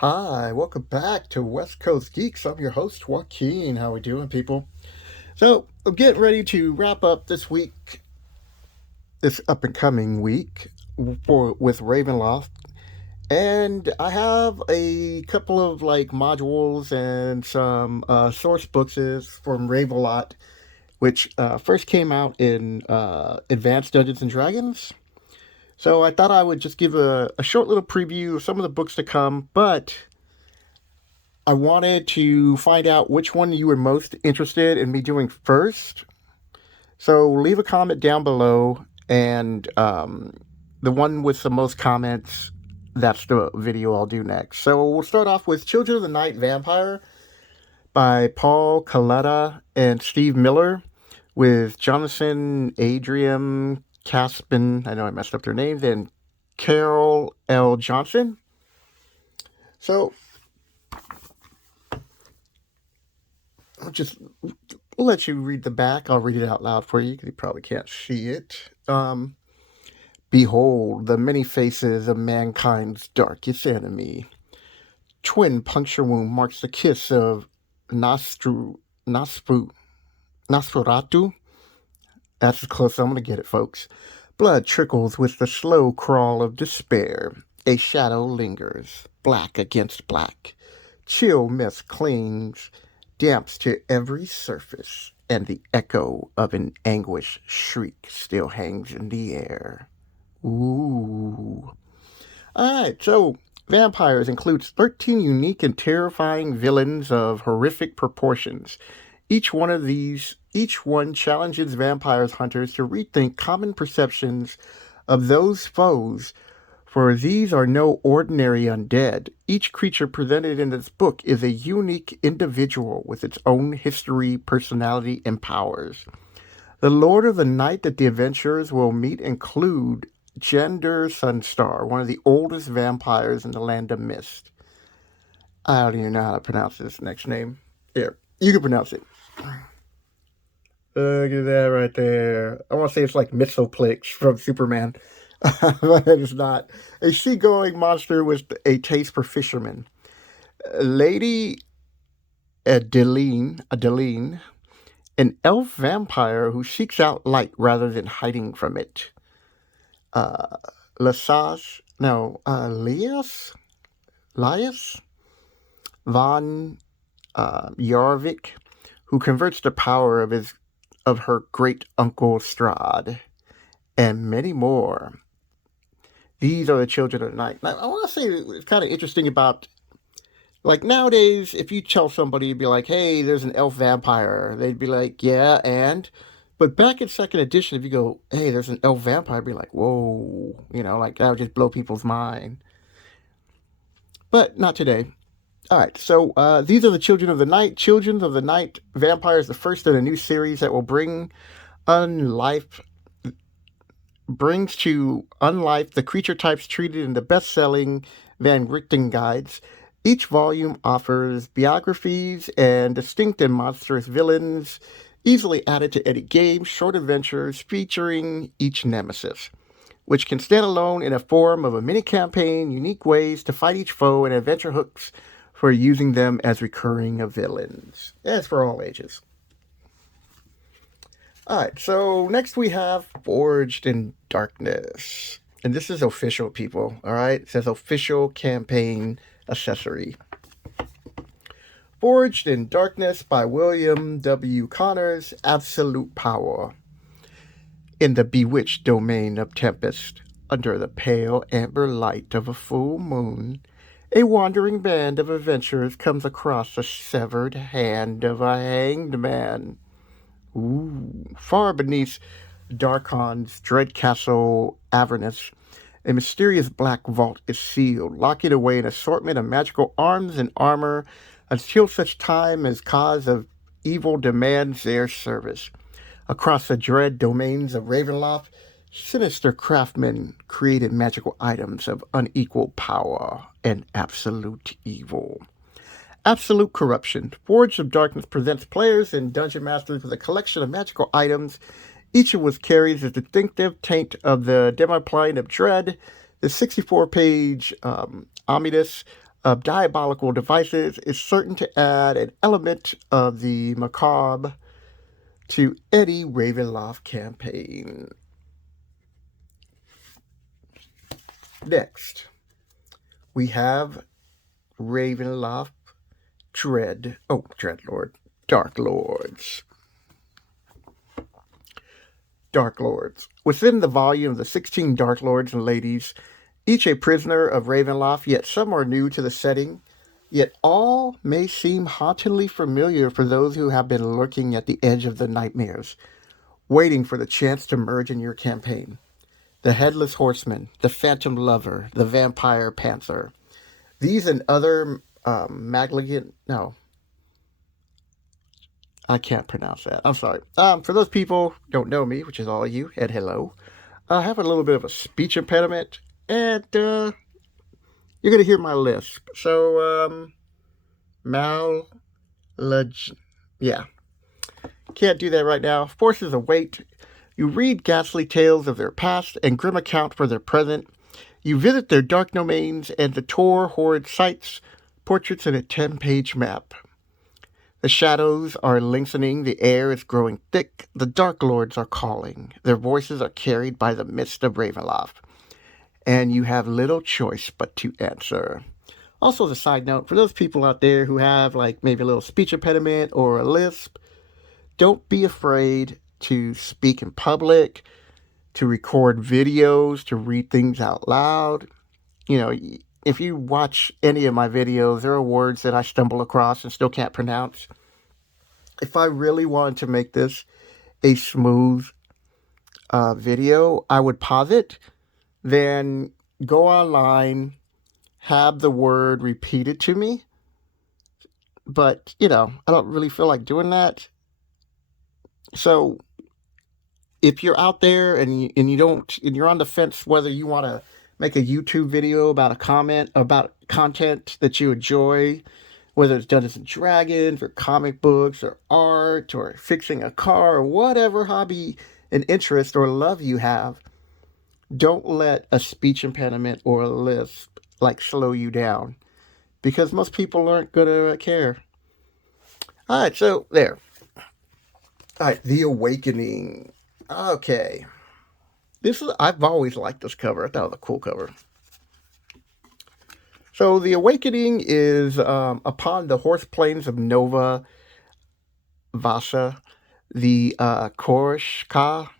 Hi, welcome back to West Coast Geeks. I'm your host, Joaquin. How we doing, people? So, I'm getting ready to wrap up this week, this up and coming week, with Ravenloft, and I have a couple of modules and some source books from Ravenloft, which first came out in Advanced Dungeons and Dragons. So I thought I would just give a short little preview of some of the books to come, but I wanted to find out which one you were most interested in me doing first. So leave a comment down below, and the one with the most comments, that's the video I'll do next. So we'll start off with Children of the Night Vampire by Paul Coletta and Steve Miller, with Jonathan Adrian Caspin, I know I messed up their names, and Carol L. Johnson. So I'll just let you read the back. I'll read it out loud for you because you probably can't see it. Behold the many faces of mankind's darkest enemy. Twin puncture wound marks the kiss of Nosferatu. That's as close as I'm going to get it, folks. Blood trickles with the slow crawl of despair. A shadow lingers, black against black. Chill mist clings, damps to every surface, and the echo of an anguished shriek still hangs in the air. Ooh. Alright, so Vampires includes 13 unique and terrifying villains of horrific proportions. Each one challenges vampires hunters to rethink common perceptions of those foes, for these are no ordinary undead. Each creature presented in this book is a unique individual with its own history, personality, and powers. The Lord of the Night that the adventurers will meet include Gender Sunstar, one of the oldest vampires in the Land of Mist. I don't even know how to pronounce this next name. Here, you can pronounce it. Look at that right there. I want to say it's like Mistoplex from Superman, but it is not. A seagoing monster with a taste for fishermen. Lady Adeline, an elf vampire who seeks out light rather than hiding from it. Uh, Lias von Yarvik, who converts the power of her great uncle Strahd, and many more. These are the children of the night. Now, I want to say it's kind of interesting about, like, nowadays, if you tell somebody, you'd be like, hey, there's an elf vampire, they'd be like, yeah, and? But back in second edition, if you go, hey, there's an elf vampire, I'd be like, whoa, like that would just blow people's mind. But not today. All right, so these are the Children of the Night. Children of the Night Vampire is the first in a new series that will brings to unlife the creature types treated in the best-selling Van Richten guides. Each volume offers biographies and distinct and monstrous villains, easily added to any game, short adventures featuring each nemesis, which can stand alone in a form of a mini-campaign, unique ways to fight each foe, and adventure hooks for using them as recurring villains. That's for all ages. Alright, so next we have Forged in Darkness. And this is official, people, alright? It says official campaign accessory. Forged in Darkness by William W. Connors, Absolute Power. In the bewitched domain of Tempest, under the pale amber light of a full moon, a wandering band of adventurers comes across the severed hand of a hanged man. Far beneath Darkon's dread castle Avernus, a mysterious black vault is sealed, locking away an assortment of magical arms and armor until such time as cause of evil demands their service. Across the dread domains of Ravenloft, sinister craftsmen created magical items of unequal power and absolute evil. Absolute Corruption. Forge of Darkness presents players and dungeon masters with a collection of magical items, each of which carries the distinctive taint of the demiplane of dread. The 64-page omnibus of diabolical devices is certain to add an element of the macabre to any Ravenloft campaign. Next, we have Ravenloft Dark Lords. Dark Lords. Within the volume of the 16 Dark Lords and Ladies, each a prisoner of Ravenloft, yet some are new to the setting, yet all may seem hauntingly familiar for those who have been lurking at the edge of the nightmares, waiting for the chance to merge in your campaign. The Headless Horseman, the Phantom Lover, the Vampire Panther. These and other I can't pronounce that. I'm sorry. For those people who don't know me, which is all of you, and hello, I have a little bit of a speech impediment, and you're going to hear my lisp. So, yeah. Can't do that right now. Forces await. You read ghastly tales of their past and grim account for their present. You visit their dark domains and the tour horrid sights, portraits in a 10-page map. The shadows are lengthening, the air is growing thick, the Dark Lords are calling. Their voices are carried by the mist of Ravenloft, and you have little choice but to answer. Also, as a side note, for those people out there who have like maybe a little speech impediment or a lisp, don't be afraid to speak in public, to record videos, to read things out loud. You know, if you watch any of my videos, there are words that I stumble across and still can't pronounce. If I really wanted to make this a smooth video, I would pause it, then go online, have the word repeated to me. But, I don't really feel like doing that. So if you're out there and you're on the fence whether you want to make a YouTube video about content that you enjoy, whether it's Dungeons and Dragons or comic books or art or fixing a car or whatever hobby and interest or love you have, don't let a speech impediment or a lisp slow you down, because most people aren't going to care. All right, so there. All right, The Awakening. Okay. I've always liked this cover. I thought it was a cool cover. So The Awakening is upon the horse plains of Nova Vasa, the Korshka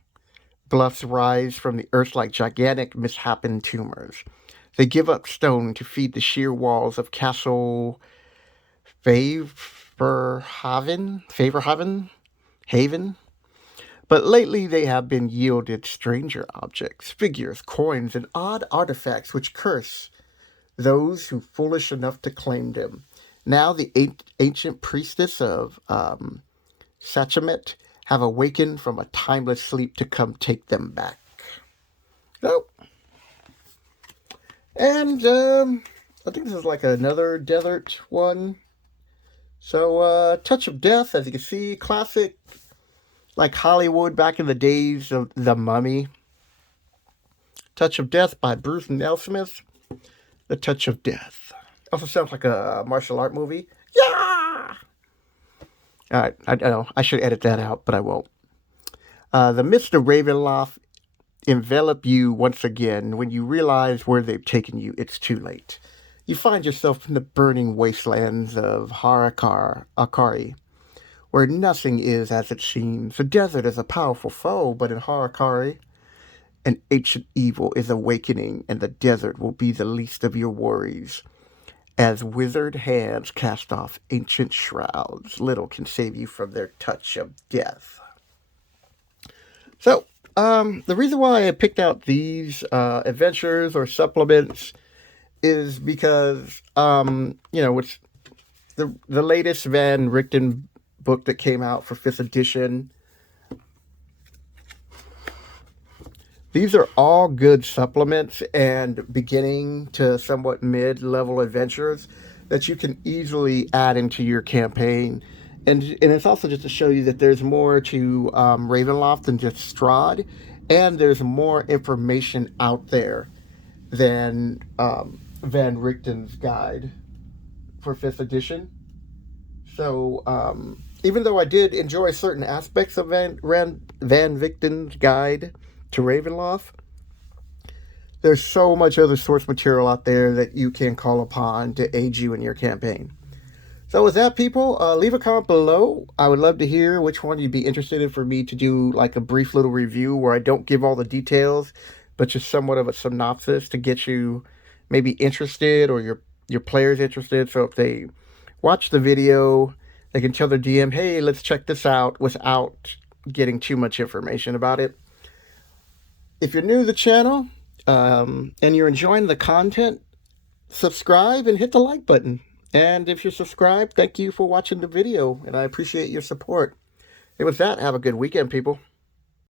bluffs rise from the earth like gigantic misshapen tumors. They give up stone to feed the sheer walls of Castle Haven. But lately they have been yielded stranger objects, figures, coins, and odd artifacts which curse those who foolish enough to claim them. Now the ancient priestess of Sachamet have awakened from a timeless sleep to come take them back. So, and I think this is like another desert one. So, Touch of Death, as you can see, classic, like Hollywood back in the days of The Mummy. Touch of Death by Bruce Nelsmith. The Touch of Death. Also sounds like a martial art movie. Yeah! Alright, I know, I should edit that out, but I won't. The mist of Ravenloft envelop you once again. When you realize where they've taken you, it's too late. You find yourself in the burning wastelands of Harakari, where nothing is as it seems. The desert is a powerful foe, but in Harakari, an ancient evil is awakening, and the desert will be the least of your worries. As withered hands cast off ancient shrouds, little can save you from their touch of death. So, the reason why I picked out these adventures or supplements is because, it's the latest Van Richten book that came out for 5th edition. These are all good supplements and beginning to somewhat mid-level adventures that you can easily add into your campaign. And it's also just to show you that there's more to Ravenloft than just Strahd, and there's more information out there than Van Richten's guide. for 5th edition. So, even though I did enjoy certain aspects of Van Victen's guide to Ravenloft, there's so much other source material out there that you can call upon to aid you in your campaign. So with that, people, leave a comment below. I would love to hear which one you'd be interested in for me to do like a brief little review where I don't give all the details, but just somewhat of a synopsis to get you maybe interested or your players interested. So if they watch the video, they can tell their DM, hey, let's check this out without getting too much information about it. If you're new to the channel and you're enjoying the content, subscribe and hit the like button. And if you're subscribed, thank you for watching the video, and I appreciate your support. And with that, have a good weekend, people.